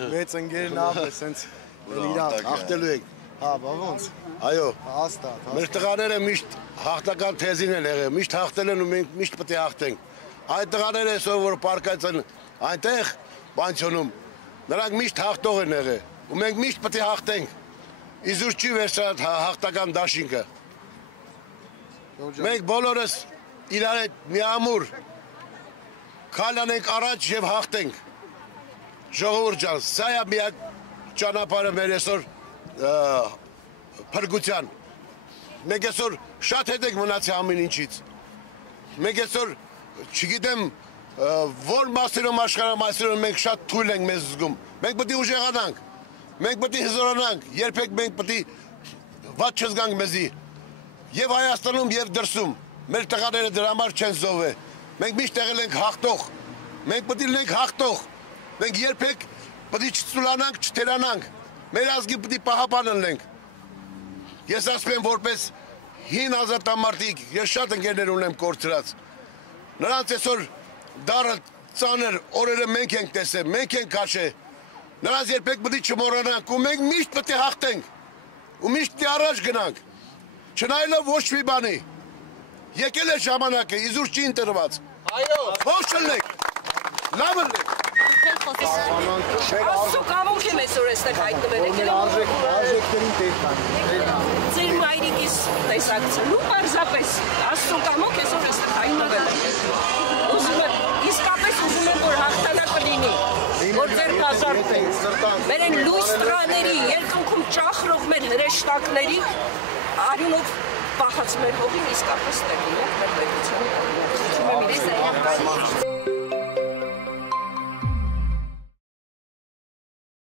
Մեծ ընկերն ապես սենց իրար հաղթելու եք։ Հա, բա ոնց։ Այո։ Հաստատ։ Մեր տղաները միշտ հաղթական թեզին են եղել, միշտ հաղթել են ու մենք միշտ պետք է հաղթենք։ Այդ տղաները այսօր որ պարկած են այնտեղ բանջոնում, նրանք միշտ հաղթող են եղել ու մենք միշտ պետք է հաղթենք։ Իզուր չի վերջանալ հաղթական դաշինքը։ Մենք բոլորս իրար հետ միամուր քալանենք առաջ եւ հաղթենք։ Ժողովուրդ ջան, սա է միակ ճանապարհը մեր այսօր փրկության։ Մենք այսօր շատ հետ ենք մնացի ամեն ինչից։ Մենք այսօր չգիտեմ որ մասերում աշխարհամասերում մենք շատ թույլ ենք մեզ զգում։ Մենք պետք է ուժեղանանք։ Մենք պետք է հզորանանք, երբեք մենք պետք է վատ չզգանք մեզի։ Եվ Հայաստանում եւ դրսում մեր տղաները դրա համար չեն զոհվել։ Մենք միշտ եղել ենք հաղթող։ Մենք պետք է լինենք հաղթող։ Մենք երբեք պետք է չծուլանանք, չթերանանք։ Մեր ազգի պետք է պահապան լինենք։ Ես ասում եմ որպես հին ազատամարտիկ, ես շատ ընկերներ ունեմ կորցրած։ Նրանց այսօր դառը ծանր օրերը մենք ենք տեսել, մենք ենք քաշել։ Նրանց երբեք պետք է չմոռանանք ու մենք միշտ պետք է հաղթենք։ Ու միշտ պետք է առաջ գնանք։ Չնայելով ոչ մի բանի։ Եկել է ժամանակը, իզուր չի ընտրված։ Այո, ո՞նց չլինեք։ Լավ ըլնեք։ Աստծո կամոք եմ այսօր այստեղ հայտնվել եկել։ Արժեքներին տեղ տան։ Ձեր մայրիկիս տեսակցելու պարզապես Աստծո կամոք այսօր այստեղ հայտնվել եկել։ Ուզում եմ, իսկապես ուզում եմ, որ հաղթանակը լինի, որ ձեր կազարդենք։ Մեր են լույս տղաների, երկնքում ճախրող մեր հրեշտակների արյունով պահած մեր հողին իսկապես տեղ լինենք մեր պետության։